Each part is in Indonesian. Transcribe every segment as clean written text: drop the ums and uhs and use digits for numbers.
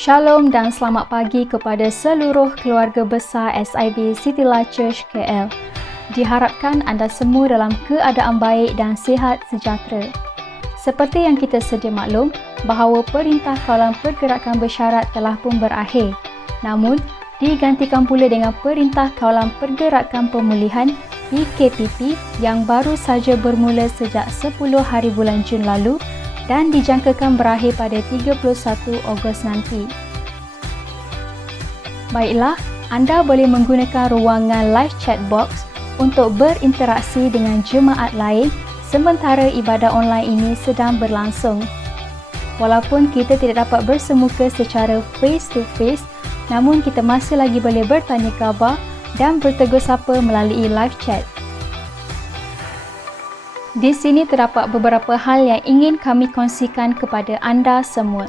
Shalom dan selamat pagi kepada seluruh keluarga besar SIB Citylight Church KL. Diharapkan anda semua dalam keadaan baik dan sihat sejahtera. Seperti yang kita sedia maklum, bahawa Perintah Kawalan Pergerakan Bersyarat telah pun berakhir. Namun, digantikan pula dengan Perintah Kawalan Pergerakan Pemulihan PKPP yang baru saja bermula sejak 10 hari bulan Jun lalu dan dijangkakan berakhir pada 31 Ogos nanti. Baiklah, anda boleh menggunakan ruangan live chat box untuk berinteraksi dengan jemaat lain sementara ibadah online ini sedang berlangsung. Walaupun kita tidak dapat bersemuka secara face to face, namun kita masih lagi boleh bertanya khabar dan bertegur sapa melalui live chat. Di sini terdapat beberapa hal yang ingin kami kongsikan kepada anda semua.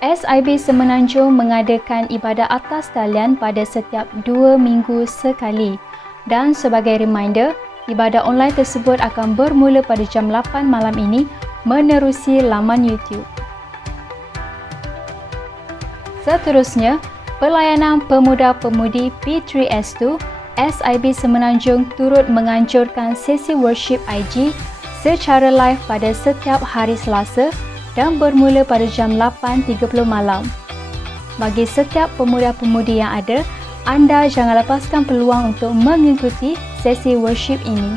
SIB Semenanjung mengadakan ibadah atas talian pada setiap 2 minggu sekali dan sebagai reminder, ibadah online tersebut akan bermula pada jam 8 malam ini menerusi laman YouTube. Seterusnya, pelayanan pemuda-pemudi P3S2 SIB Semenanjung turut menganjurkan sesi worship IG secara live pada setiap hari Selasa dan bermula pada jam 8.30 malam. Bagi setiap pemuda-pemudi yang ada, anda jangan lepaskan peluang untuk mengikuti sesi worship ini.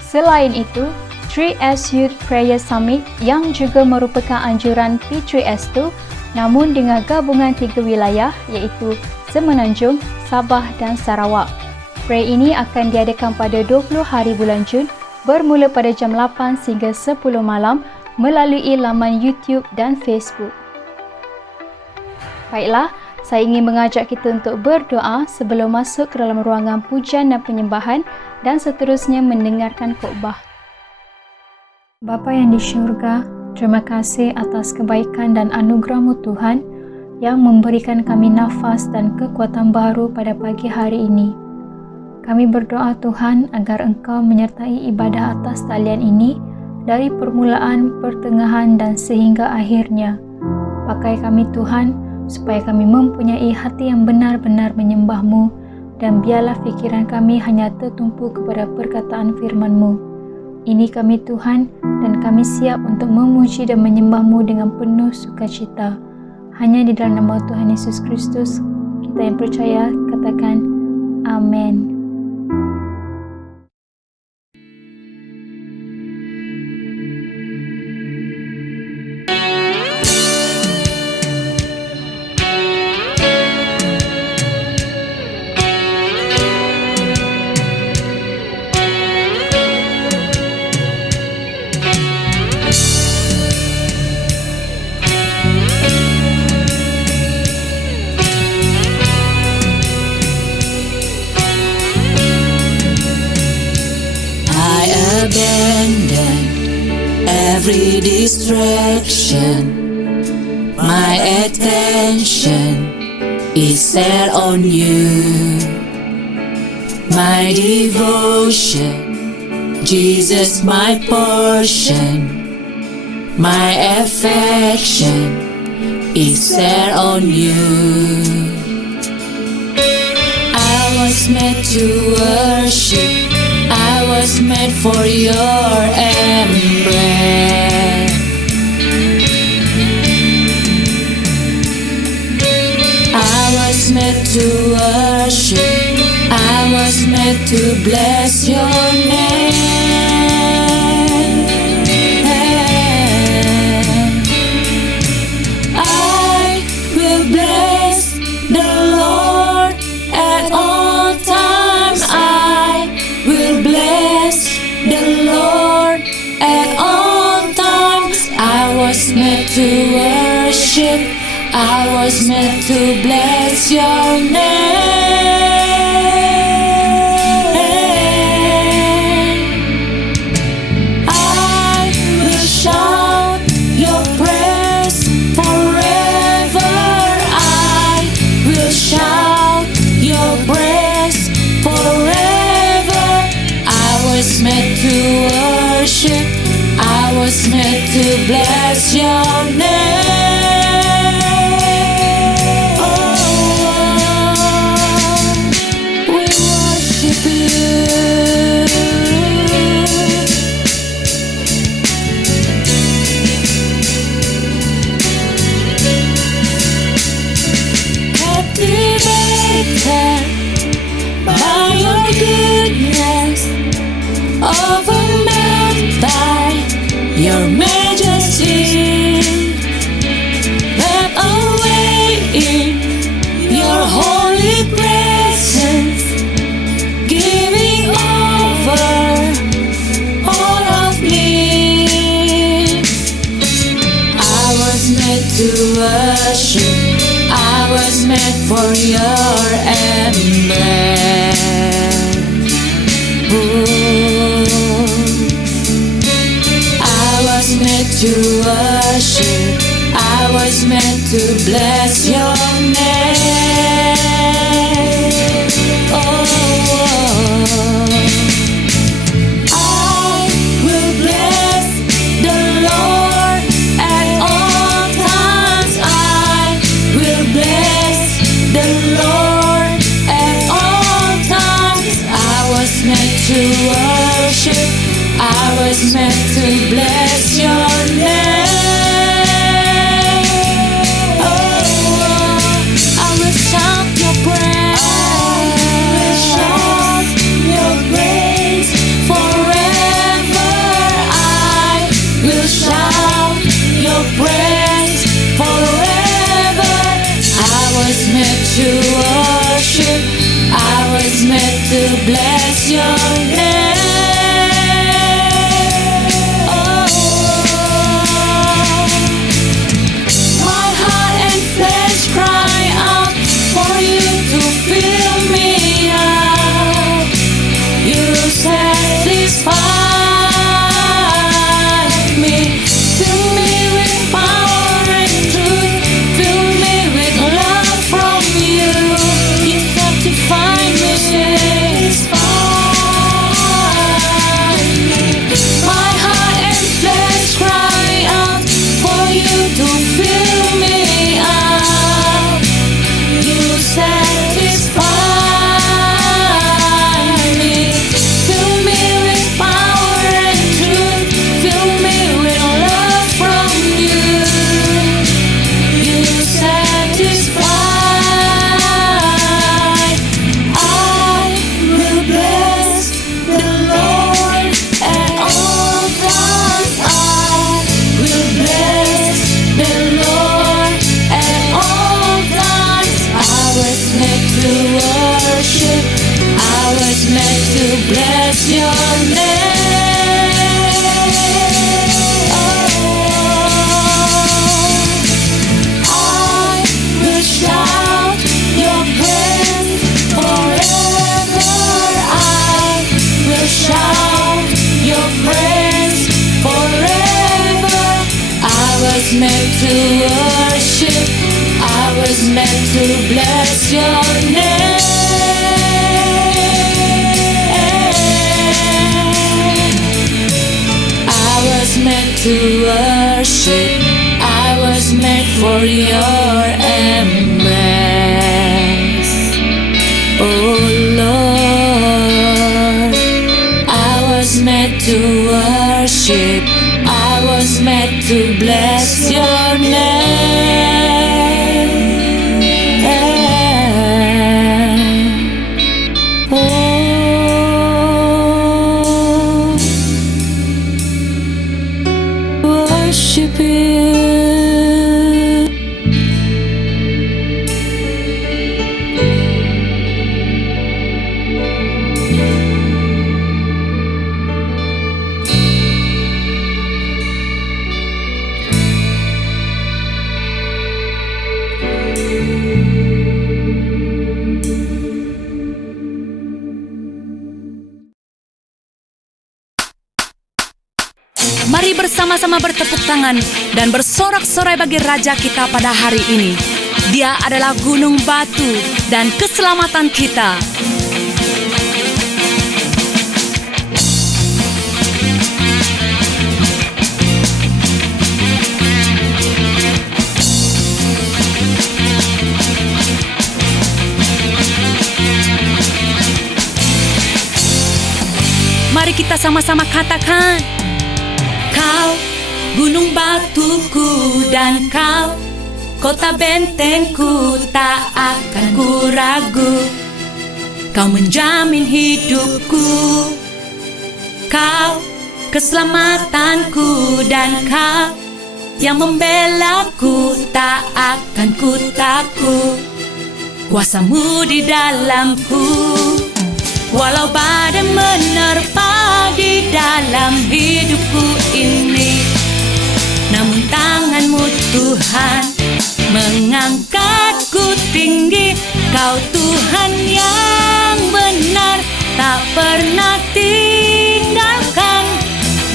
Selain itu, 3S Youth Prayer Summit yang juga merupakan anjuran P3S2 namun dengan gabungan 3 wilayah iaitu Semenanjung, Sabah dan Sarawak. Prayer ini akan diadakan pada 20 hari bulan Jun bermula pada jam 8 hingga 10 malam melalui laman YouTube dan Facebook. Baiklah, saya ingin mengajak kita untuk berdoa sebelum masuk ke dalam ruangan pujian dan penyembahan dan seterusnya mendengarkan khotbah. Bapa yang di syurga, terima kasih atas kebaikan dan anugerah-Mu Tuhan yang memberikan kami nafas dan kekuatan baru pada pagi hari ini. Kami berdoa Tuhan agar Engkau menyertai ibadah atas talian ini dari permulaan, pertengahan dan sehingga akhirnya. Pakai kami Tuhan supaya kami mempunyai hati yang benar-benar menyembah-Mu dan biarlah fikiran kami hanya tertumpu kepada perkataan firman-Mu. Ini kami Tuhan dan kami siap untuk memuji dan menyembah-Mu dengan penuh sukacita. Hanya di dalam nama Tuhan Yesus Kristus kita yang percaya katakan amin. Abandon every distraction. My attention is set on you. My devotion, Jesus my portion. My affection is set on you. I was meant to worship. I was made for your embrace. I was meant to worship. I was meant to bless your name. I will bless the Lord at all times. I will bless the Lord at all times. I was meant to worship. I was meant to bless your name. I will shout your praise forever. I will shout your praise forever. I was meant to worship. I was was made to bless your name. Oh, we worship you. Captivated by your goodness, overwhelmed by your majesty, led away in your holy presence, giving over all of me. I was made to worship, I was made for your emblem. I was made to worship, I was meant to bless your name. Oh, I will bless the Lord at all times. I will bless the Lord at all times. I was meant to worship, I was meant to bless your name. Oh, I will shout your praise. I will shout your praise forever. I will shout your praise forever. I was meant to worship, I was meant to bless your name. Meant to worship, I was meant to bless your name. I was meant to worship, I was meant for your embrace. Oh Lord, I was meant to worship, I was meant to bless your name. Oh, worship you. Mari bersama-sama bertepuk tangan dan bersorak-sorai bagi Raja kita pada hari ini. Dia adalah gunung batu dan keselamatan kita. kita sama-sama katakan, Kau gunung batuku dan Kau kota bentengku, tak akan ku ragu. Kau menjamin hidupku, Kau keselamatanku, dan Kau yang membelaku, tak akan ku takut. Kuasa-Mu di dalamku, walau badai menerpa di dalam hidupku ini, namun tangan-Mu Tuhan mengangkatku tinggi. Kau Tuhan yang benar, tak pernah tinggalkan.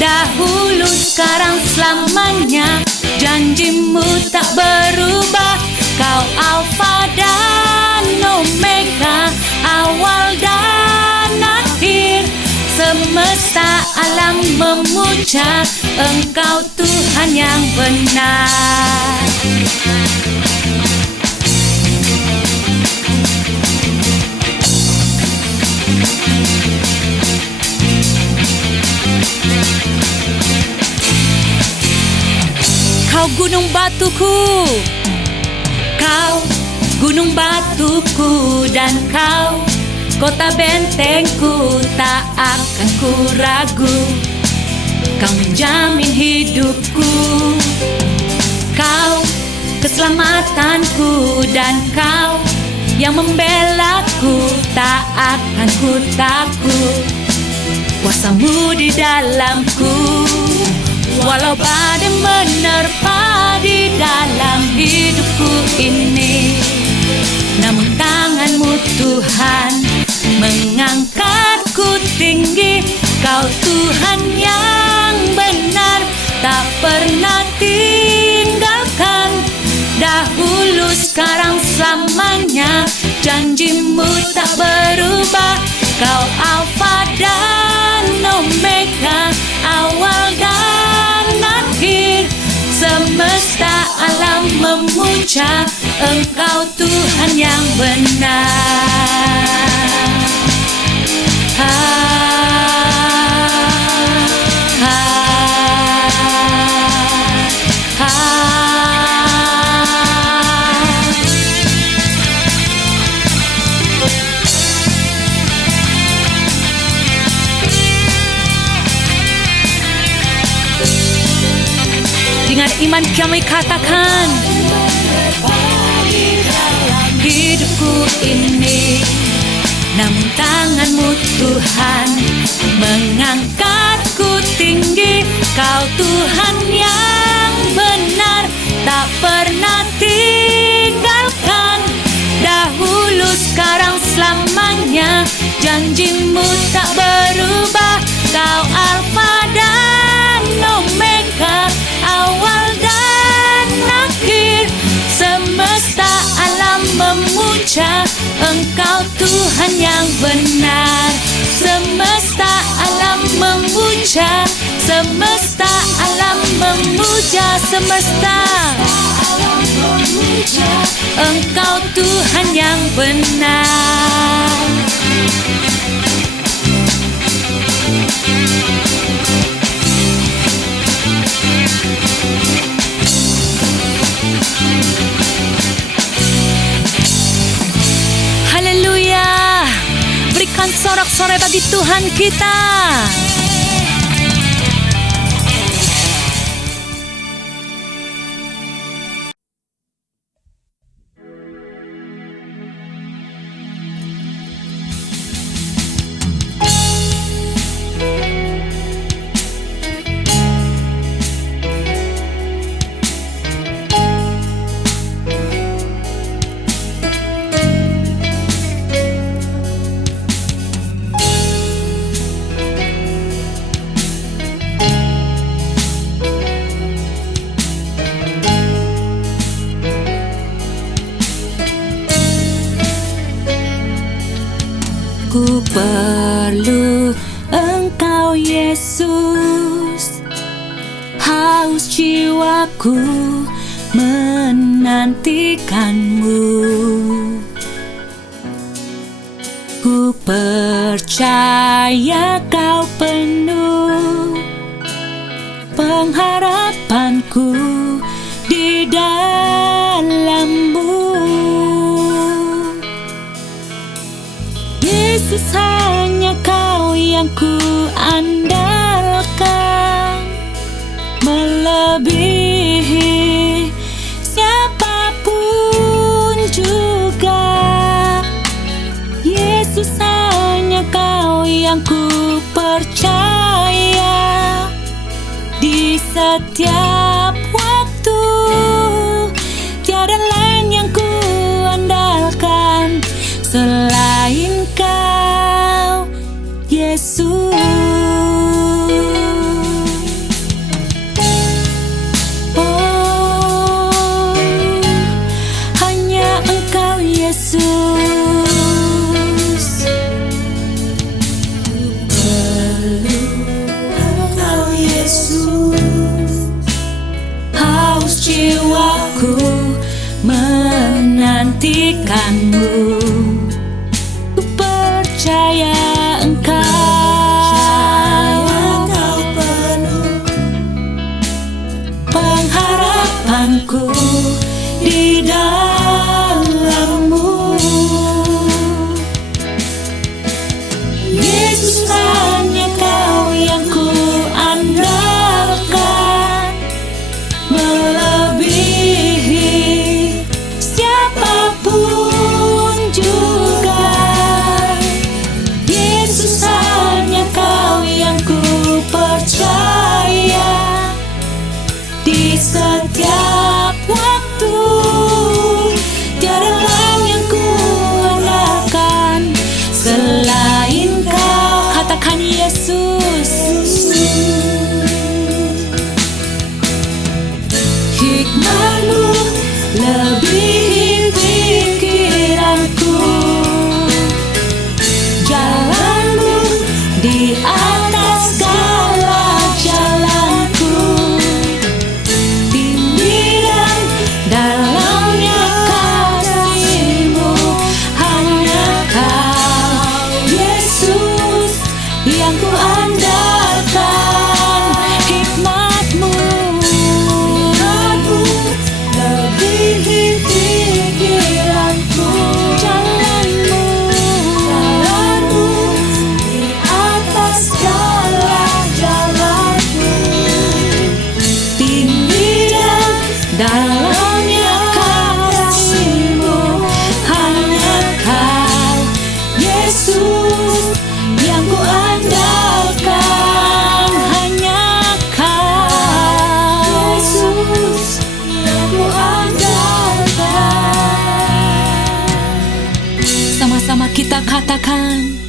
Dahulu, sekarang, selamanya, janji-Mu tak berubah. Kau Alfa dan Omega, awal dan akhir. Semesta alam memuja Engkau Tuhan yang benar. Kau gunung batuku, Kau gunung batuku, dan Kau kota bentengku, tak akan ku ragu. Kau menjamin hidupku, Kau keselamatanku, dan Kau yang membelaku, tak akan ku takut. Kuasa-Mu di dalamku, walau badai menerpa di dalam hidupku ini, namun tangan-Mu Tuhan mengangkatku tinggi. Kau Tuhan yang benar, tak pernah tinggalkan. Dahulu, sekarang, selamanya, janji-Mu tak berubah. Kau Alfa dan Omega, awal dan akhir. Semesta alam memuja Engkau Tuhan yang benar. Dengan iman kami katakan, hidupku ini, namun tangan-Mu Tuhan mengangkatku tinggi. Kau Tuhan yang benar, tak pernah tinggalkan. Dahulu, sekarang, selamanya, janji-Mu tak berubah. Kau Alfa dan Omega, awal dan akhir. Semesta alam memuja Engkau Tuhan yang benar. Semesta alam memuja, semesta alam memuja, semesta alam memuja Engkau Tuhan yang benar. Haleluya. Berikan sorak-sorai bagi Tuhan kita. Ku perlu Engkau Yesus, haus jiwaku menantikan-Mu. Ku percaya Kau penuh pengharapanku di dalam-Mu. Yesus, hanya Kau yang ku andalkan, melebihi siapapun juga. Yesus, hanya Kau yang ku percaya di setiap waktu. Tiada lain yang ku andalkan selain Kau, Yesus. Oh, hanya Engkau, Yesus. Perlu Engkau, Yesus. Haus jiwaku menantikan-Mu. Ku percaya Engkau penuh pengharapanku di dalam-Mu. Yesus, hanya Kau yang ku andalkan, melebihi siapapun juga. Yesus, hanya Kau yang ku percaya di setiap waktu. Tiada lain yang ku andalkan selain Kau. Katakan Yesus. Hikmat-Mu lebihi pikiranku, jalan-Mu di atas segala jalanku. Tinggi dan dalamnya kasih-Mu, hanya Kau, Yesus, yang ku andalkan. Hikmat-Mu lebihi pikiranku, jalan-Mu di atas segala jalanku. Tinggi dan dalamnya kasih-Mu, hanya Kau, Yesus, yang ku andalkan. Hanya Kau, Yesus, yang ku andalkan. Sama-sama kita katakan,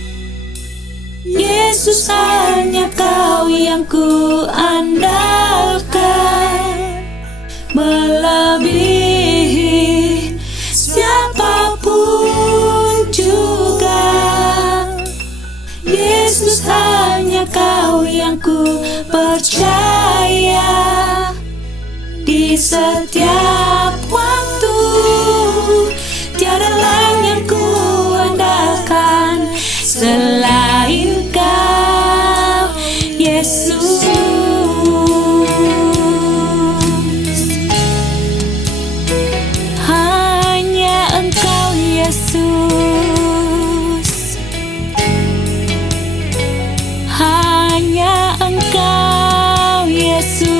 Yesus, hanya Kau yang ku andalkan, melebihi siapapun juga. Yesus, hanya Kau yang ku percaya di setiap waktu. Tiada lain yang ku andalkan selain Kau, Yesus. Hanya Engkau, Yesus. Hanya Engkau, Yesus.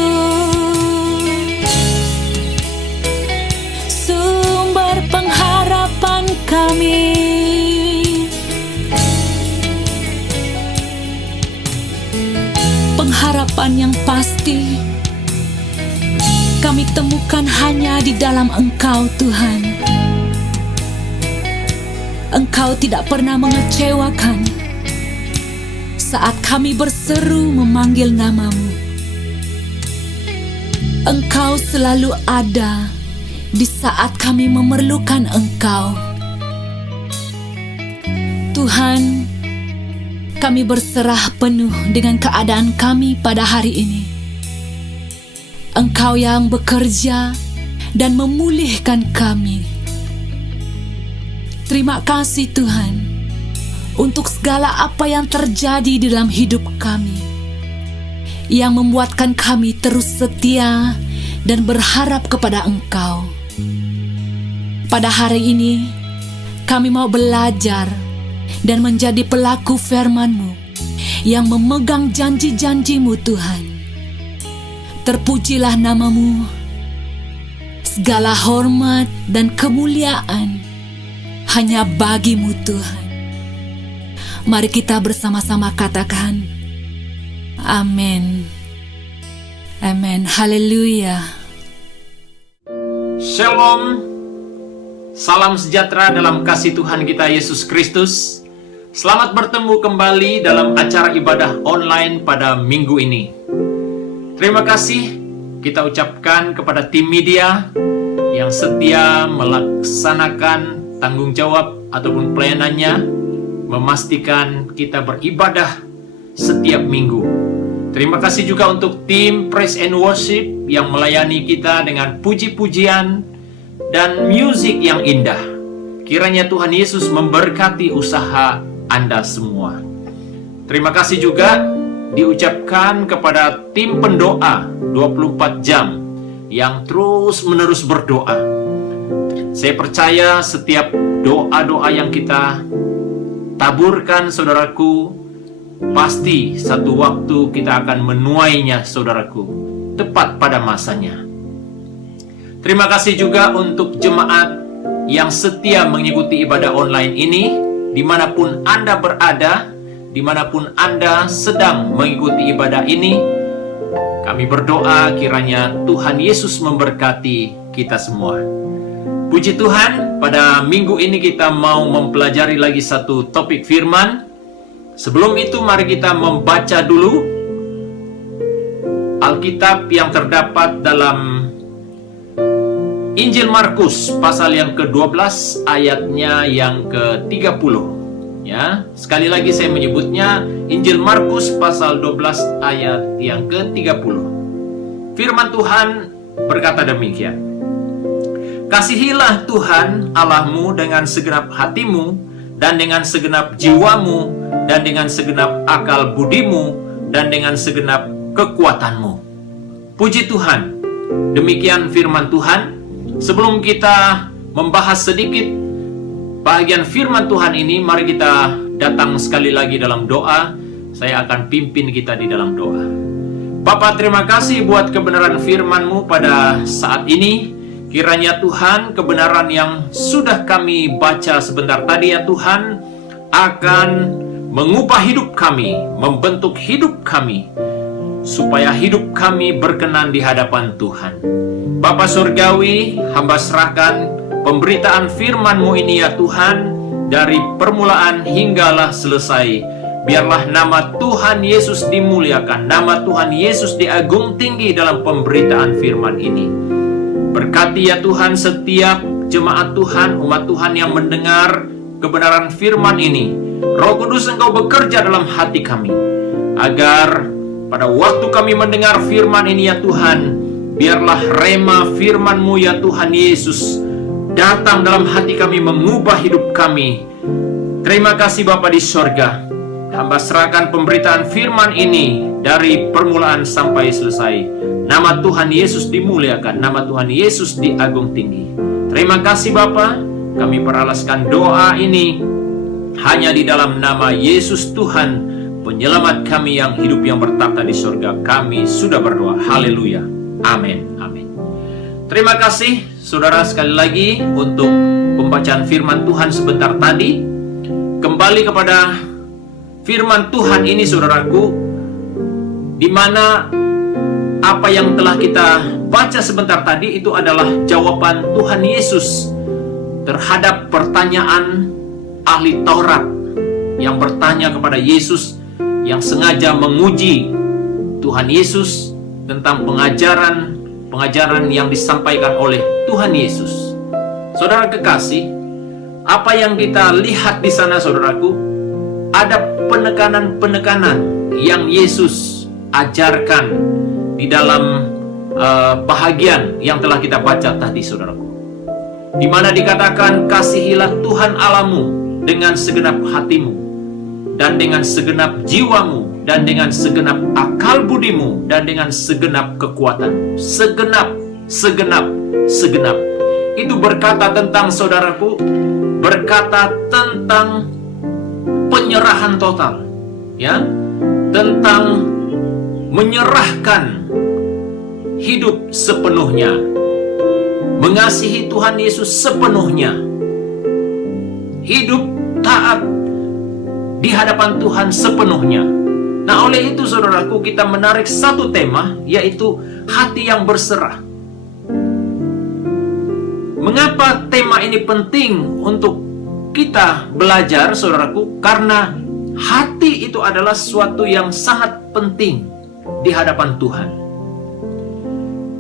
Sumber pengharapan kami. Pengharapan yang pasti kami temukan hanya di dalam Engkau, Tuhan. Engkau tidak pernah mengecewakan saat kami berseru memanggil nama-Mu. Engkau selalu ada di saat kami memerlukan Engkau. Tuhan, kami berserah penuh dengan keadaan kami pada hari ini. Engkau yang bekerja dan memulihkan kami. Terima kasih Tuhan untuk segala apa yang terjadi di dalam hidup kami, yang membuatkan kami terus setia dan berharap kepada Engkau. Pada hari ini, kami mau belajar dan menjadi pelaku firman-Mu yang memegang janji-janji-Mu, Tuhan. Terpujilah nama-Mu. Segala hormat dan kemuliaan hanya bagi-Mu, Tuhan. Mari kita bersama-sama katakan, amin. Amin. Haleluya. Shalom. Salam sejahtera dalam kasih Tuhan kita Yesus Kristus. Selamat bertemu kembali dalam acara ibadah online pada minggu ini. Terima kasih kita ucapkan kepada tim media yang setia melaksanakan tanggung jawab ataupun pelayanannya, memastikan kita beribadah setiap minggu. Terima kasih juga untuk tim Praise and Worship yang melayani kita dengan puji-pujian dan musik yang indah. Kiranya Tuhan Yesus memberkati usaha Anda semua. Terima kasih juga diucapkan kepada tim pendoa 24 jam yang terus-menerus berdoa. Saya percaya setiap doa-doa yang kita taburkan, saudaraku, pasti satu waktu kita akan menuainya, saudaraku, tepat pada masanya. Terima kasih juga untuk jemaat yang setia mengikuti ibadah online ini, dimanapun Anda berada, dimanapun Anda sedang mengikuti ibadah ini. Kami berdoa kiranya Tuhan Yesus memberkati kita semua. Puji Tuhan, pada minggu ini kita mau mempelajari lagi satu topik firman. Sebelum itu mari kita membaca dulu Alkitab yang terdapat dalam Injil Markus pasal yang ke-12 ayatnya yang ke-30. Ya, sekali lagi saya menyebutnya Injil Markus pasal 12 ayat yang ke-30. Firman Tuhan berkata demikian. Kasihilah Tuhan Allahmu dengan segenap hatimu dan dengan segenap jiwamu dan dengan segenap akal budimu dan dengan segenap kekuatanmu. Puji Tuhan. Demikian firman Tuhan. Sebelum kita membahas sedikit bagian firman Tuhan ini, mari kita datang sekali lagi dalam doa. Saya akan pimpin kita di dalam doa. Bapa, terima kasih buat kebenaran firman-Mu pada saat ini. Kiranya Tuhan, kebenaran yang sudah kami baca sebentar tadi ya Tuhan, akan mengubah hidup kami, membentuk hidup kami, supaya hidup kami berkenan di hadapan Tuhan. Bapa Surgawi, hamba serahkan pemberitaan firman-Mu ini ya Tuhan, dari permulaan hinggalah selesai. Biarlah nama Tuhan Yesus dimuliakan, nama Tuhan Yesus diagung tinggi dalam pemberitaan firman ini. Berkati ya Tuhan setiap jemaat Tuhan, umat Tuhan yang mendengar kebenaran firman ini. Roh Kudus, Engkau bekerja dalam hati kami, agar pada waktu kami mendengar firman ini ya Tuhan, biarlah rema firman-Mu ya Tuhan Yesus datang dalam hati kami, mengubah hidup kami. Terima kasih Bapa di sorga. Hamba serahkan pemberitaan firman ini dari permulaan sampai selesai. Nama Tuhan Yesus dimuliakan, nama Tuhan Yesus diagung tinggi. Terima kasih Bapa. Kami peralaskan doa ini hanya di dalam nama Yesus Tuhan, penyelamat kami yang hidup yang bertata di surga. Kami sudah berdoa. Haleluya. Amin. Amin. Terima kasih saudara sekali lagi untuk pembacaan firman Tuhan sebentar tadi. Kembali kepada firman Tuhan ini saudaraku, di mana apa yang telah kita baca sebentar tadi itu adalah jawaban Tuhan Yesus terhadap pertanyaan ahli Taurat yang bertanya kepada Yesus, yang sengaja menguji Tuhan Yesus tentang pengajaran yang disampaikan oleh Tuhan Yesus. Saudara kekasih, apa yang kita lihat di sana saudaraku, ada penekanan-penekanan yang Yesus ajarkan di dalam bahagian yang telah kita baca tadi saudaraku, di mana dikatakan kasihilah Tuhan Allahmu dengan segenap hatimu dan dengan segenap jiwamu, dan dengan segenap akal budimu, dan dengan segenap kekuatan. Segenap, segenap, segenap. Itu berkata tentang, saudaraku, berkata tentang penyerahan total, ya, tentang menyerahkan hidup sepenuhnya, mengasihi Tuhan Yesus sepenuhnya, hidup taat di hadapan Tuhan sepenuhnya. Nah, oleh itu saudaraku, kita menarik satu tema, yaitu hati yang berserah. Mengapa tema ini penting untuk kita belajar, saudaraku? Karena hati itu adalah sesuatu yang sangat penting di hadapan Tuhan.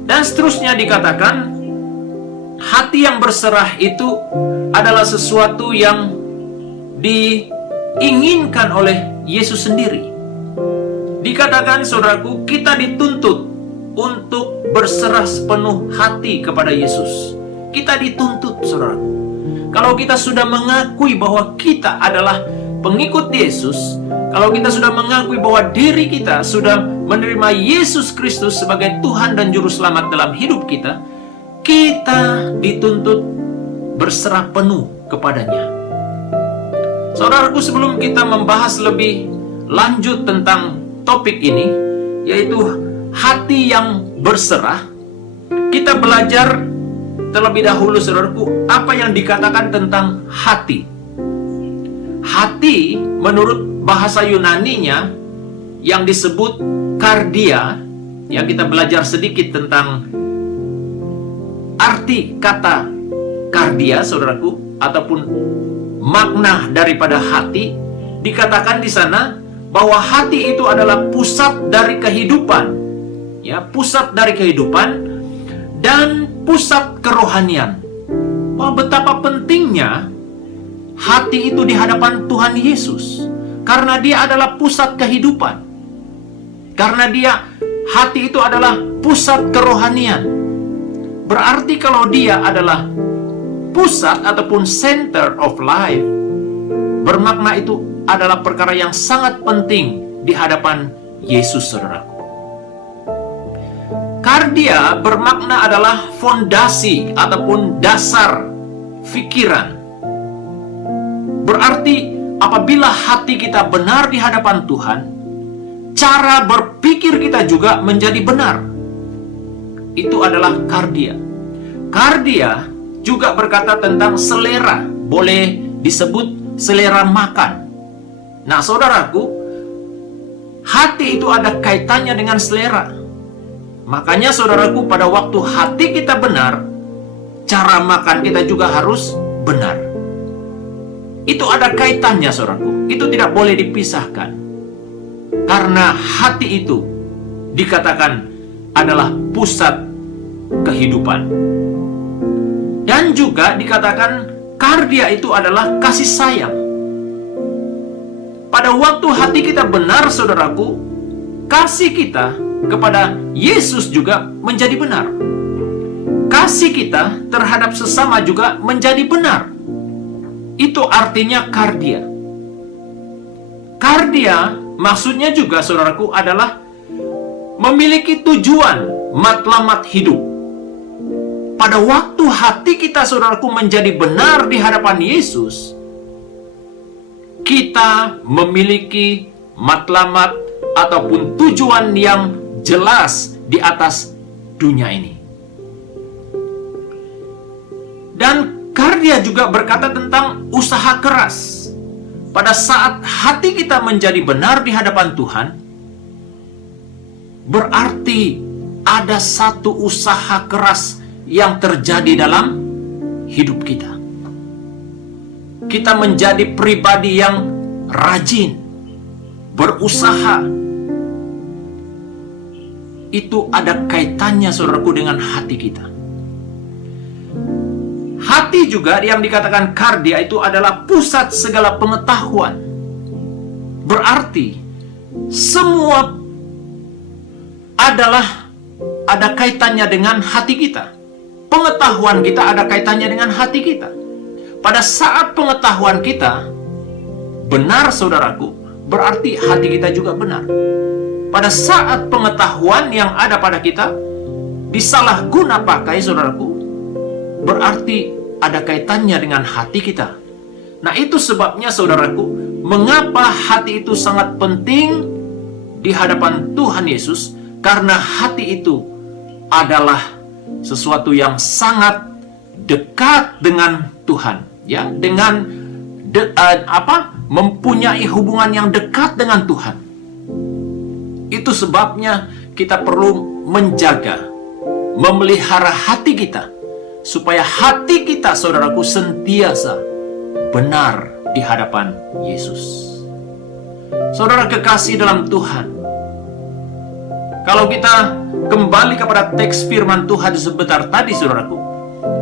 Dan seterusnya dikatakan, hati yang berserah itu adalah sesuatu yang diinginkan oleh Yesus sendiri. Dikatakan, saudaraku, kita dituntut untuk berserah sepenuh hati kepada Yesus. Kita dituntut, saudaraku. Kalau kita sudah mengakui bahwa kita adalah pengikut Yesus, kalau kita sudah mengakui bahwa diri kita sudah menerima Yesus Kristus sebagai Tuhan dan Juru Selamat dalam hidup kita, kita dituntut berserah penuh kepadanya. Saudaraku, sebelum kita membahas lebih lanjut tentang topik ini, yaitu hati yang berserah, kita belajar terlebih dahulu, saudaraku, apa yang dikatakan tentang hati. Hati menurut bahasa Yunaninya yang disebut kardia, ya, kita belajar sedikit tentang arti kata kardia, saudaraku, ataupun makna daripada hati. Dikatakan di sana bahwa hati itu adalah pusat dari kehidupan, ya, pusat dari kehidupan dan pusat kerohanian. Wah, betapa pentingnya hati itu di hadapan Tuhan Yesus, karena dia adalah pusat kehidupan. Karena hati itu adalah pusat kerohanian. Berarti kalau dia adalah pusat ataupun center of life, bermakna itu adalah perkara yang sangat penting di hadapan Yesus, saudaraku. Kardia bermakna adalah fondasi ataupun dasar pikiran. Berarti apabila hati kita benar di hadapan Tuhan, cara berpikir kita juga menjadi benar. Itu adalah kardia. Kardia juga berkata tentang selera. Boleh disebut selera makan. Nah, saudaraku, hati itu ada kaitannya dengan selera. Makanya, saudaraku, pada waktu hati kita benar, cara makan kita juga harus benar. Itu ada kaitannya, saudaraku. Itu tidak boleh dipisahkan. Karena hati itu dikatakan adalah pusat kehidupan. Dan juga dikatakan kardia itu adalah kasih sayang. Pada waktu hati kita benar, saudaraku, kasih kita kepada Yesus juga menjadi benar. Kasih kita terhadap sesama juga menjadi benar. Itu artinya kardia. Kardia maksudnya juga, saudaraku, adalah memiliki tujuan matlamat hidup. Pada waktu hati kita, saudaraku, menjadi benar di hadapan Yesus, kita memiliki matlamat ataupun tujuan yang jelas di atas dunia ini. Dan kardia juga berkata tentang usaha keras. Pada saat hati kita menjadi benar di hadapan Tuhan, berarti ada satu usaha keras yang terjadi dalam hidup kita. Kita menjadi pribadi yang rajin, berusaha. Itu ada kaitannya, saudaraku, dengan hati kita. Hati juga yang dikatakan kardia itu adalah pusat segala pengetahuan. Berarti semua ada kaitannya dengan hati kita. Pengetahuan kita ada kaitannya dengan hati kita. Pada saat pengetahuan kita benar, saudaraku, berarti hati kita juga benar. Pada saat pengetahuan yang ada pada kita disalahguna pakai, saudaraku, berarti ada kaitannya dengan hati kita. Nah, itu sebabnya, saudaraku, mengapa hati itu sangat penting di hadapan Tuhan Yesus, karena hati itu adalah sesuatu yang sangat dekat dengan Tuhan, ya, dengan mempunyai hubungan yang dekat dengan Tuhan. Itu sebabnya kita perlu menjaga, memelihara hati kita, supaya hati kita, saudaraku, sentiasa benar di hadapan Yesus. Saudara kekasih dalam Tuhan, kalau kita kembali kepada teks firman Tuhan sebentar tadi, saudaraku,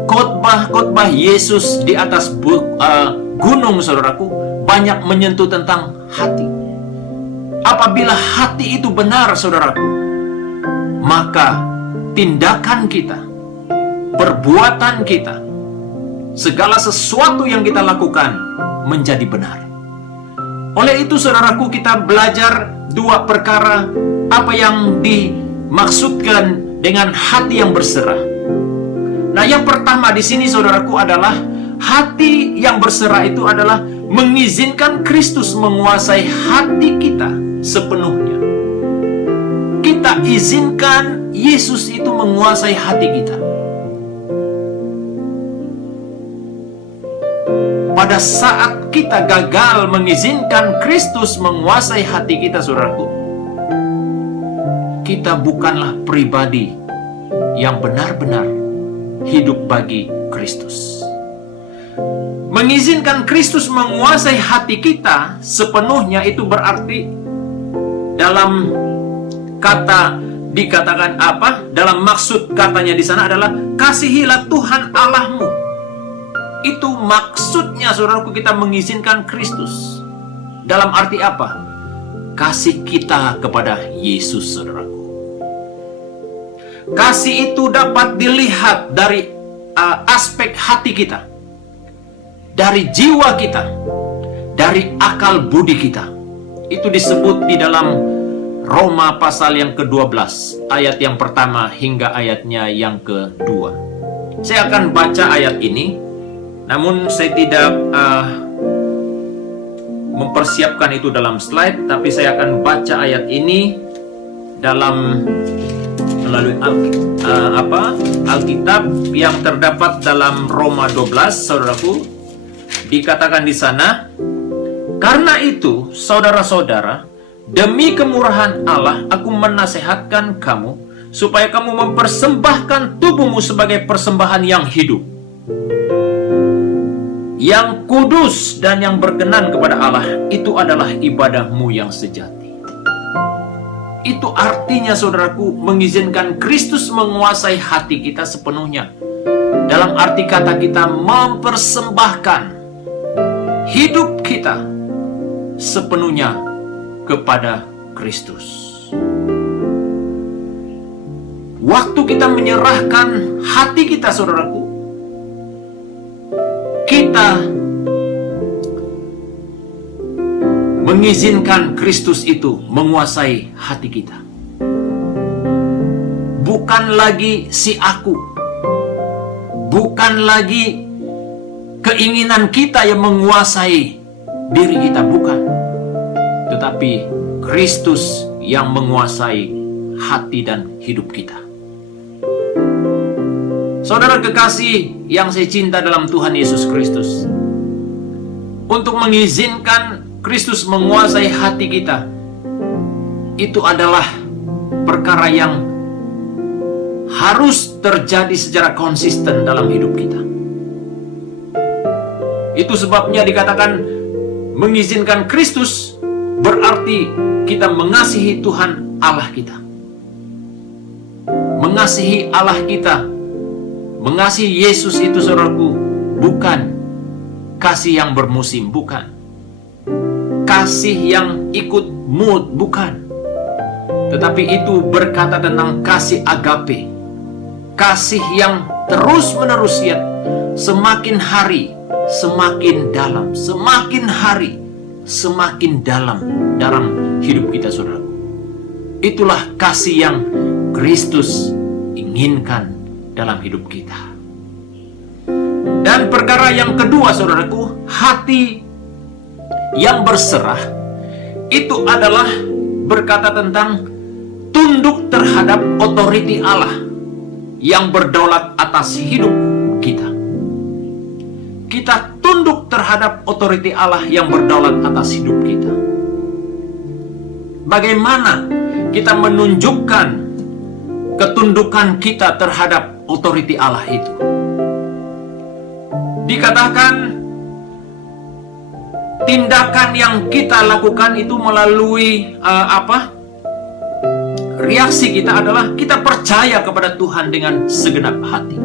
khotbah Yesus di atas gunung, saudaraku, banyak menyentuh tentang hati. Apabila hati itu benar, saudaraku, maka tindakan kita, perbuatan kita, segala sesuatu yang kita lakukan menjadi benar. Oleh itu, saudaraku, kita belajar dua perkara apa yang dimaksudkan dengan hati yang berserah. Nah, yang pertama di sini, saudaraku, adalah hati yang berserah itu adalah mengizinkan Kristus menguasai hati kita sepenuhnya. Kita izinkan Yesus itu menguasai hati kita. Pada saat kita gagal mengizinkan Kristus menguasai hati kita, saudaraku, kita bukanlah pribadi yang benar-benar hidup bagi Kristus. Mengizinkan Kristus menguasai hati kita sepenuhnya itu berarti, dalam kata dikatakan apa? Dalam maksud katanya di sana adalah kasihilah Tuhan Allahmu. Itu maksudnya, saudaraku, kita mengizinkan Kristus. Dalam arti apa? Kasih kita kepada Yesus, saudaraku. Kasih itu dapat dilihat dari aspek hati kita, dari jiwa kita, dari akal budi kita. Itu disebut di dalam Roma pasal yang ke-12, ayat yang pertama hingga ayatnya yang kedua. Saya akan baca ayat ini, namun saya tidak mempersiapkan itu dalam slide, tapi saya akan baca ayat ini melalui Alkitab yang terdapat dalam Roma 12, saudaraku. Dikatakan di sana, karena itu, saudara-saudara, demi kemurahan Allah, aku menasehatkan kamu supaya kamu mempersembahkan tubuhmu sebagai persembahan yang hidup, yang kudus dan yang berkenan kepada Allah. Itu adalah ibadahmu yang sejati. Itu artinya, saudaraku, mengizinkan Kristus menguasai hati kita sepenuhnya. Dalam arti kata, kita mempersembahkan hidup kita sepenuhnya kepada Kristus. Waktu kita menyerahkan hati kita, saudaraku, kita mengizinkan Kristus itu menguasai hati kita. Bukan lagi si aku, bukan lagi keinginan kita yang menguasai diri kita, bukan. Tetapi Kristus yang menguasai hati dan hidup kita. Saudara kekasih yang saya cinta dalam Tuhan Yesus Kristus, untuk mengizinkan Kristus menguasai hati kita, itu adalah perkara yang harus terjadi secara konsisten dalam hidup kita. Itu sebabnya dikatakan mengizinkan Kristus berarti kita mengasihi Tuhan Allah kita. Mengasihi Allah kita, mengasihi Yesus itu, saudaraku, bukan kasih yang bermusim, bukan. Kasih yang ikut mood, bukan. Tetapi itu berkata tentang kasih agape. Kasih yang terus-menerus, ya, semakin hari semakin dalam, semakin hari semakin dalam hidup kita, saudaraku. Itulah kasih yang Kristus inginkan dalam hidup kita. Dan perkara yang kedua, saudaraku, hati yang berserah itu adalah berkata tentang tunduk terhadap otoriti Allah yang berdaulat atas hidup kita. Kita tunduk terhadap otoriti Allah yang berdaulat atas hidup kita. Bagaimana kita menunjukkan ketundukan kita terhadap otoriti Allah itu? Dikatakan tindakan yang kita lakukan itu melalui reaksi kita adalah kita percaya kepada Tuhan dengan segenap hati.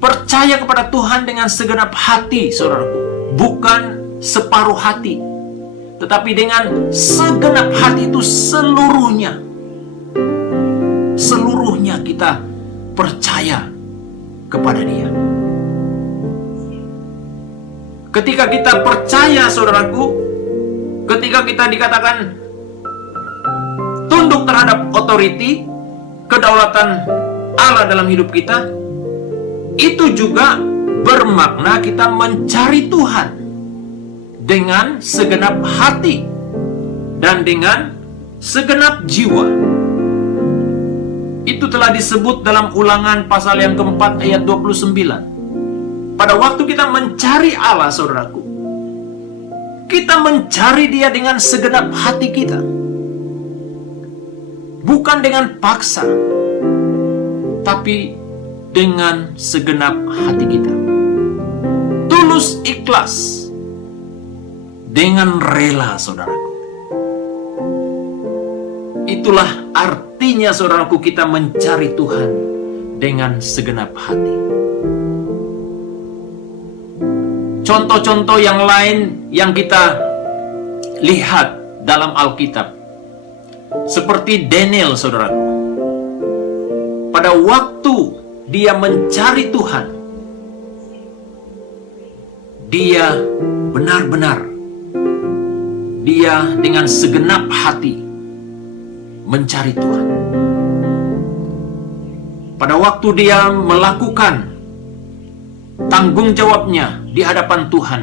Percaya kepada Tuhan dengan segenap hati, saudaraku. Bukan separuh hati, tetapi dengan segenap hati itu seluruhnya. Seluruhnya kita percaya kepada Dia. Ketika kita percaya, saudaraku, ketika kita dikatakan tunduk terhadap otoriti, kedaulatan Allah dalam hidup kita, itu juga bermakna kita mencari Tuhan dengan segenap hati dan dengan segenap jiwa. Itu telah disebut dalam Ulangan pasal yang keempat ayat 29. Pada waktu kita mencari Allah, saudaraku, kita mencari Dia dengan segenap hati kita, bukan dengan paksa, tapi dengan segenap hati kita. Tulus ikhlas, dengan rela, saudaraku. Itulah artinya, saudaraku, kita mencari Tuhan dengan segenap hati. Contoh-contoh yang lain yang kita lihat dalam Alkitab, seperti Daniel, saudaraku. Pada waktu dia mencari Tuhan, dia benar-benar, dia dengan segenap hati mencari Tuhan. Pada waktu dia melakukan tanggung jawabnya di hadapan Tuhan,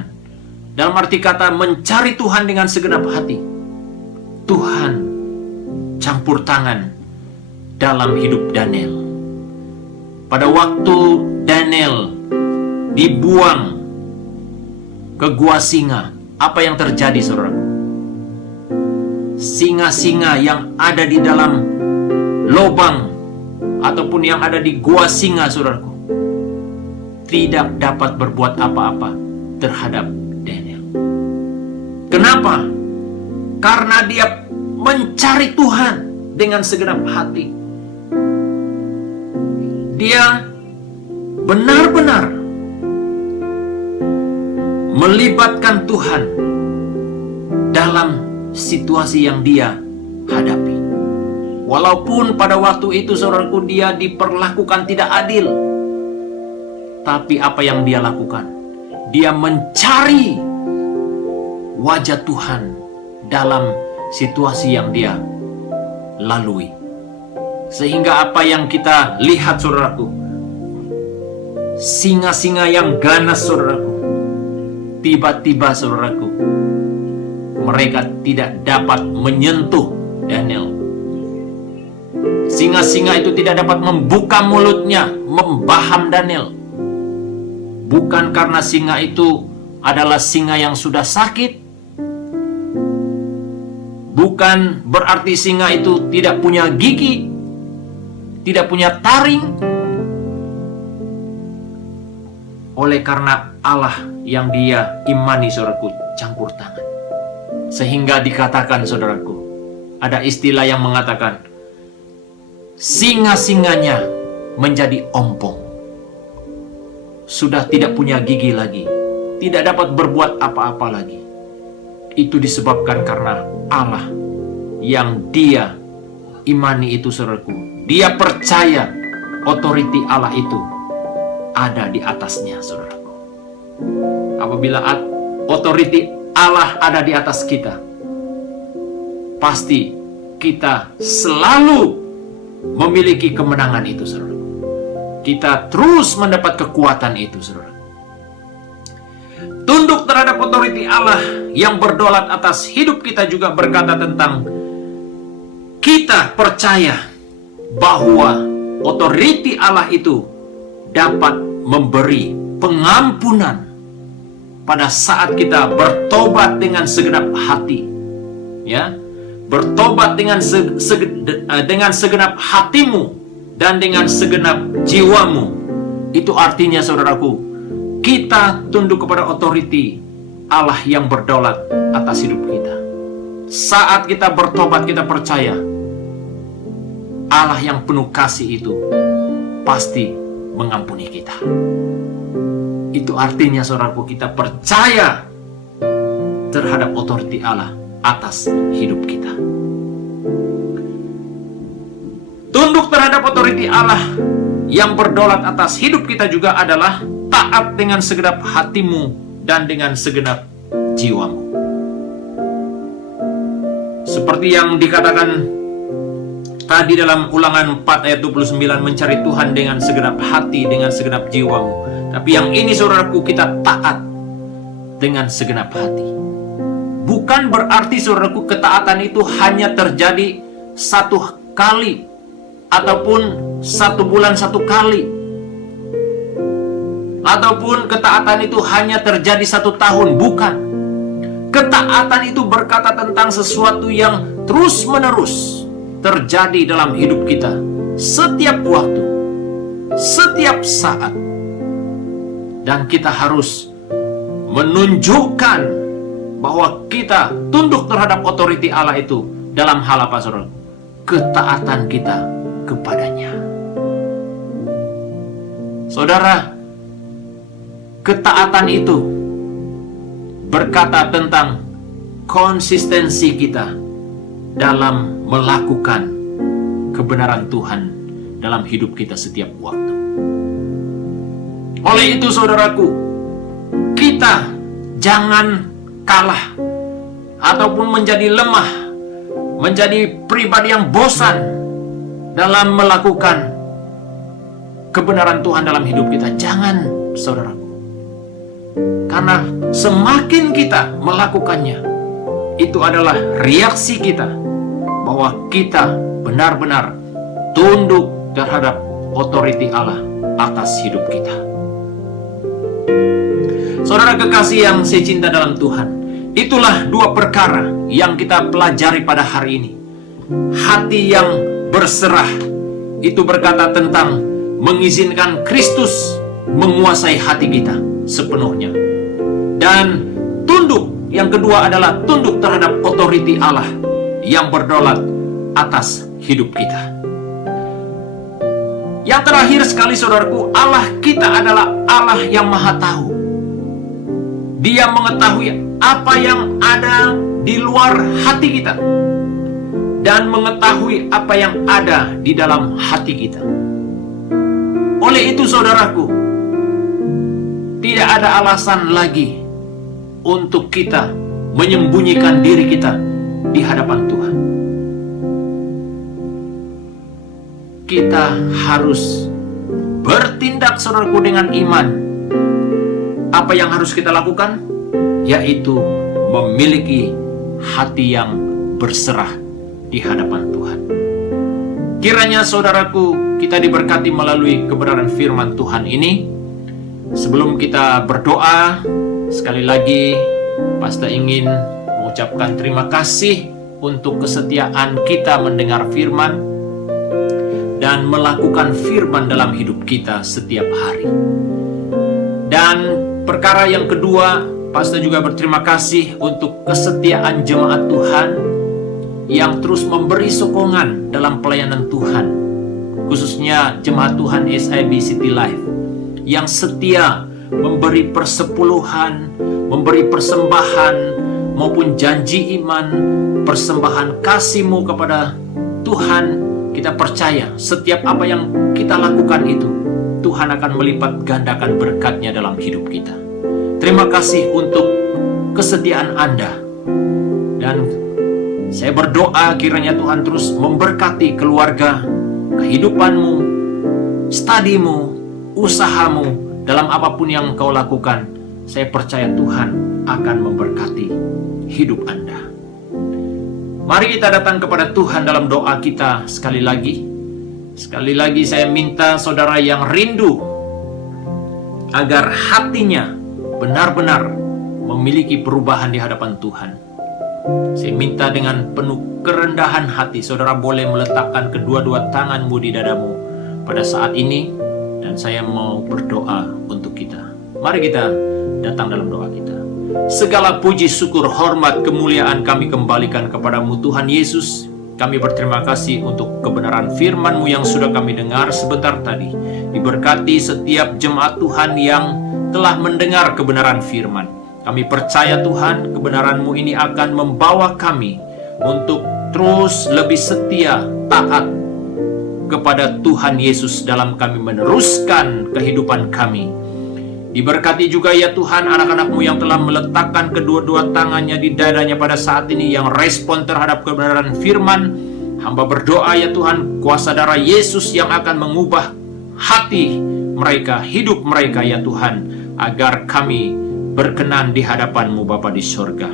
dalam arti kata mencari Tuhan dengan segenap hati, Tuhan campur tangan dalam hidup Daniel. Pada waktu Daniel dibuang ke gua singa, apa yang terjadi, saudaraku? Singa-singa yang ada di dalam lubang ataupun yang ada di gua singa, saudaraku, tidak dapat berbuat apa-apa terhadap Daniel. Kenapa? Karena dia mencari Tuhan dengan segenap hati. Dia benar-benar melibatkan Tuhan dalam situasi yang dia hadapi. Walaupun pada waktu itu, saudaraku, dia diperlakukan tidak adil, tapi apa yang dia lakukan? Dia mencari wajah Tuhan dalam situasi yang dia lalui. Sehingga apa yang kita lihat, saudaraku, singa-singa yang ganas, saudaraku, tiba-tiba, saudaraku, mereka tidak dapat menyentuh Daniel. Singa-singa itu tidak dapat membuka mulutnya, membaham Daniel. Bukan karena singa itu adalah singa yang sudah sakit, bukan berarti singa itu tidak punya gigi, tidak punya taring. Oleh karena Allah yang dia imani, saudaraku, campur tangan. Sehingga dikatakan, saudaraku, ada istilah yang mengatakan singa-singanya menjadi ompong. Sudah tidak punya gigi lagi, tidak dapat berbuat apa-apa lagi. Itu disebabkan karena Allah yang dia imani itu, saudaraku. Dia percaya otoriti Allah itu ada di atasnya, saudaraku. Apabila otoriti Allah ada di atas kita, pasti kita selalu memiliki kemenangan itu, saudara. Kita terus mendapat kekuatan itu, saudara. Tunduk terhadap otoriti Allah yang berdaulat atas hidup kita juga berkata tentang kita percaya bahwa otoriti Allah itu dapat memberi pengampunan pada saat kita bertobat dengan segenap hati, ya, bertobat dengan segenap hatimu dan dengan segenap jiwamu. Itu artinya, saudaraku, kita tunduk kepada otoriti Allah yang berdaulat atas hidup kita. Saat kita bertobat, kita percaya Allah yang penuh kasih itu pasti mengampuni kita. Itu artinya, saudaraku, kita percaya terhadap otoriti Allah atas hidup kita. Tunduk terhadap otoriti Allah yang berdaulat atas hidup kita juga adalah taat dengan segenap hatimu dan dengan segenap jiwamu. Seperti yang dikatakan tadi dalam Ulangan 4 ayat 29, mencari Tuhan dengan segenap hati, dengan segenap jiwamu. Tapi yang ini, saudaraku, kita taat dengan segenap hati. Bukan berarti, saudaraku, ketaatan itu hanya terjadi satu kali ataupun 1 bulan 1 kali, ataupun ketaatan itu hanya terjadi 1 tahun. Bukan. Ketaatan itu berkata tentang sesuatu yang terus-menerus terjadi dalam hidup kita, setiap waktu, setiap saat. Dan kita harus menunjukkan bahwa kita tunduk terhadap otoriti Allah itu dalam hal apa, saudara? Ketaatan kita kepadanya. Saudara, ketaatan itu berkata tentang konsistensi kita dalam melakukan kebenaran Tuhan dalam hidup kita setiap waktu. Oleh itu, saudaraku, kita jangan kalah ataupun menjadi lemah, menjadi pribadi yang bosan dalam melakukan kebenaran Tuhan dalam hidup kita. Jangan, saudaraku. Karena semakin kita melakukannya, itu adalah reaksi kita bahwa kita benar-benar tunduk terhadap otoriti Allah atas hidup kita. Saudara kekasih yang saya cinta dalam Tuhan, itulah 2 perkara yang kita pelajari pada hari ini. Hati yang berserah itu berkata tentang mengizinkan Kristus menguasai hati kita sepenuhnya. Dan tunduk yang kedua adalah tunduk terhadap otoriti Allah yang berdaulat atas hidup kita. Yang terakhir sekali, saudaraku, Allah kita adalah Allah yang Maha Tahu. Dia mengetahui apa yang ada di luar hati kita dan mengetahui apa yang ada di dalam hati kita. Oleh itu, saudaraku, tidak ada alasan lagi untuk kita menyembunyikan diri kita di hadapan Tuhan. Kita harus bertindak, saudaraku, dengan iman. Apa yang harus kita lakukan? Yaitu memiliki hati yang berserah di hadapan Tuhan. Kiranya, saudaraku, kita diberkati melalui kebenaran firman Tuhan ini. Sebelum kita berdoa, sekali lagi Pastor ingin mengucapkan terima kasih untuk kesetiaan kita mendengar firman dan melakukan firman dalam hidup kita setiap hari. Dan perkara yang kedua, Pastor juga berterima kasih untuk kesetiaan jemaat Tuhan yang terus memberi sokongan dalam pelayanan Tuhan, khususnya jemaat Tuhan SIB City Life yang setia memberi persepuluhan, memberi persembahan maupun janji iman, persembahan kasih-Mu kepada Tuhan. Kita percaya setiap apa yang kita lakukan itu, Tuhan akan melipat gandakan berkat-Nya dalam hidup kita. Terima kasih untuk kesetiaan Anda. Dan saya berdoa kiranya Tuhan terus memberkati keluarga, kehidupanmu, studimu, usahamu, dalam apapun yang kau lakukan. Saya percaya Tuhan akan memberkati hidup Anda. Mari kita datang kepada Tuhan dalam doa kita sekali lagi. Sekali lagi saya minta saudara yang rindu agar hatinya benar-benar memiliki perubahan di hadapan Tuhan. Saya minta dengan penuh kerendahan hati, saudara boleh meletakkan kedua-dua tanganmu di dadamu pada saat ini, dan saya mau berdoa untuk kita. Mari kita datang dalam doa kita. Segala puji, syukur, hormat, kemuliaan kami kembalikan kepadamu Tuhan Yesus. Kami berterima kasih untuk kebenaran firman-Mu yang sudah kami dengar sebentar tadi. Diberkati setiap jemaat Tuhan yang telah mendengar kebenaran firman. Kami percaya Tuhan, kebenaran-Mu ini akan membawa kami untuk terus lebih setia, taat kepada Tuhan Yesus dalam kami meneruskan kehidupan kami. Diberkati juga ya Tuhan anak-anak-Mu yang telah meletakkan kedua-dua tangannya di dadanya pada saat ini, yang respon terhadap kebenaran firman. Hamba berdoa ya Tuhan, kuasa darah Yesus yang akan mengubah hati mereka, hidup mereka ya Tuhan, agar kami berkenan di hadapan-Mu Bapa di surga.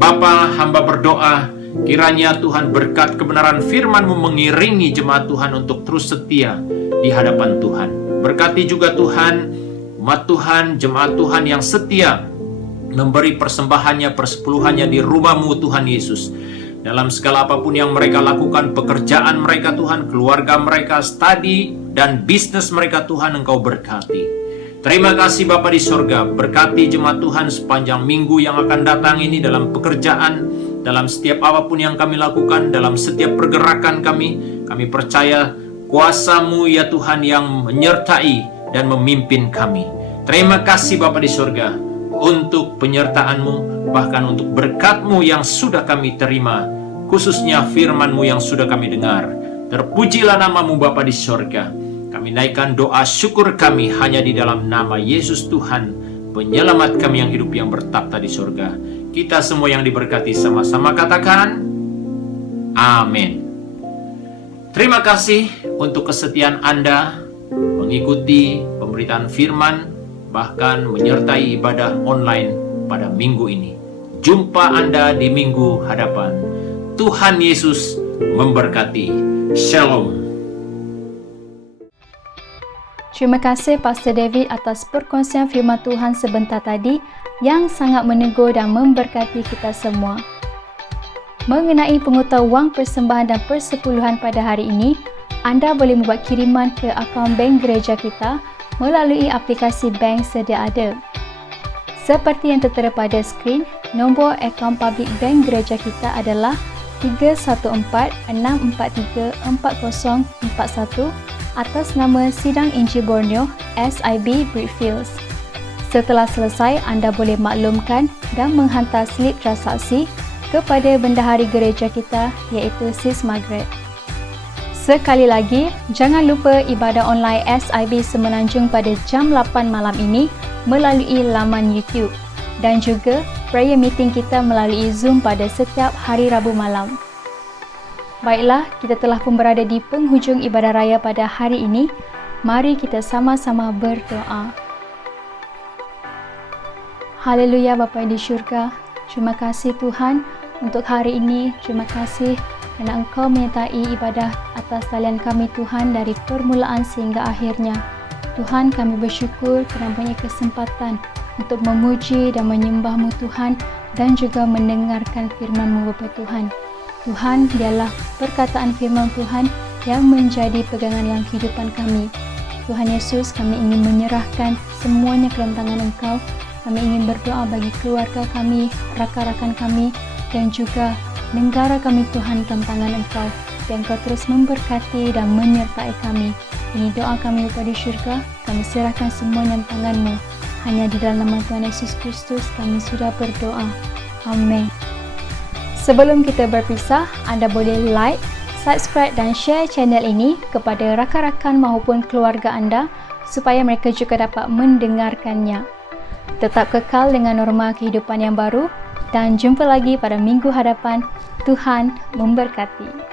Bapa, hamba berdoa kiranya Tuhan berkat kebenaran firman-Mu mengiringi jemaat Tuhan untuk terus setia di hadapan Tuhan. Berkati juga Tuhan umat Tuhan, jemaat Tuhan yang setia memberi persembahannya, persepuluhannya di rumah-Mu Tuhan Yesus. Dalam segala apapun yang mereka lakukan, pekerjaan mereka Tuhan, keluarga mereka, studi dan bisnis mereka Tuhan, Engkau berkati. Terima kasih Bapa di surga, berkati jemaat Tuhan sepanjang minggu yang akan datang ini dalam pekerjaan, dalam setiap apapun yang kami lakukan, dalam setiap pergerakan kami percaya kuasa-Mu ya Tuhan yang menyertai dan memimpin kami. Terima kasih Bapa di surga untuk penyertaan-Mu, bahkan untuk berkat-Mu yang sudah kami terima, khususnya firman-Mu yang sudah kami dengar. Terpujilah nama-Mu Bapa di surga. Kami naikkan doa syukur kami hanya di dalam nama Yesus Tuhan, penyelamat kami yang hidup yang bertakhta di surga. Kita semua yang diberkati sama-sama katakan amin. Terima kasih untuk kesetiaan Anda mengikuti pemberitaan firman, bahkan menyertai ibadah online pada minggu ini. Jumpa Anda di minggu hadapan. Tuhan Yesus memberkati. Shalom. Terima kasih Pastor David atas perkongsian firman Tuhan sebentar tadi yang sangat menegur dan memberkati kita semua. Mengenai pengutar wang persembahan dan persepuluhan pada hari ini, Anda boleh membuat kiriman ke akaun bank gereja kita melalui aplikasi bank sedia ada. Seperti yang tertera pada skrin, nombor akaun public bank gereja kita adalah 314-643-4041 atas nama Sidang Injil Borneo SIB Brickfields. Setelah selesai, anda boleh maklumkan dan menghantar slip transaksi kepada bendahari gereja kita, iaitu Sis Margaret. Sekali lagi, jangan lupa ibadah online SIB Semenanjung pada jam 8 malam ini melalui laman YouTube, dan juga prayer meeting kita melalui Zoom pada setiap hari Rabu malam. Baiklah, kita telah pun berada di penghujung ibadah raya pada hari ini. Mari kita sama-sama berdoa. Haleluya Bapa di syurga, terima kasih Tuhan untuk hari ini. Terima kasih kerana Engkau menyertai ibadah atas talian kami Tuhan dari permulaan sehingga akhirnya. Tuhan, kami bersyukur kerana banyak kesempatan untuk memuji dan menyembah-Mu Tuhan, dan juga mendengarkan firman-Mu Bapa Tuhan. Tuhan, biarlah perkataan firman Tuhan yang menjadi pegangan dalam kehidupan kami. Tuhan Yesus, kami ingin menyerahkan semuanya ke dalam tangan Engkau. Kami ingin berdoa bagi keluarga kami, rakan-rakan kami, dan juga negara kami Tuhan dalam tangan Engkau. Dan Engkau terus memberkati dan menyertai kami. Ini doa kami Bapa di syurga, kami serahkan semuanya dalam tangan-Mu. Hanya di dalam nama Tuhan Yesus Kristus kami sudah berdoa. Amin. Sebelum kita berpisah, anda boleh like, subscribe dan share channel ini kepada rakan-rakan maupun keluarga anda supaya mereka juga dapat mendengarkannya. tetap kekal dengan norma kehidupan yang baru dan jumpa lagi pada minggu hadapan. Tuhan memberkati.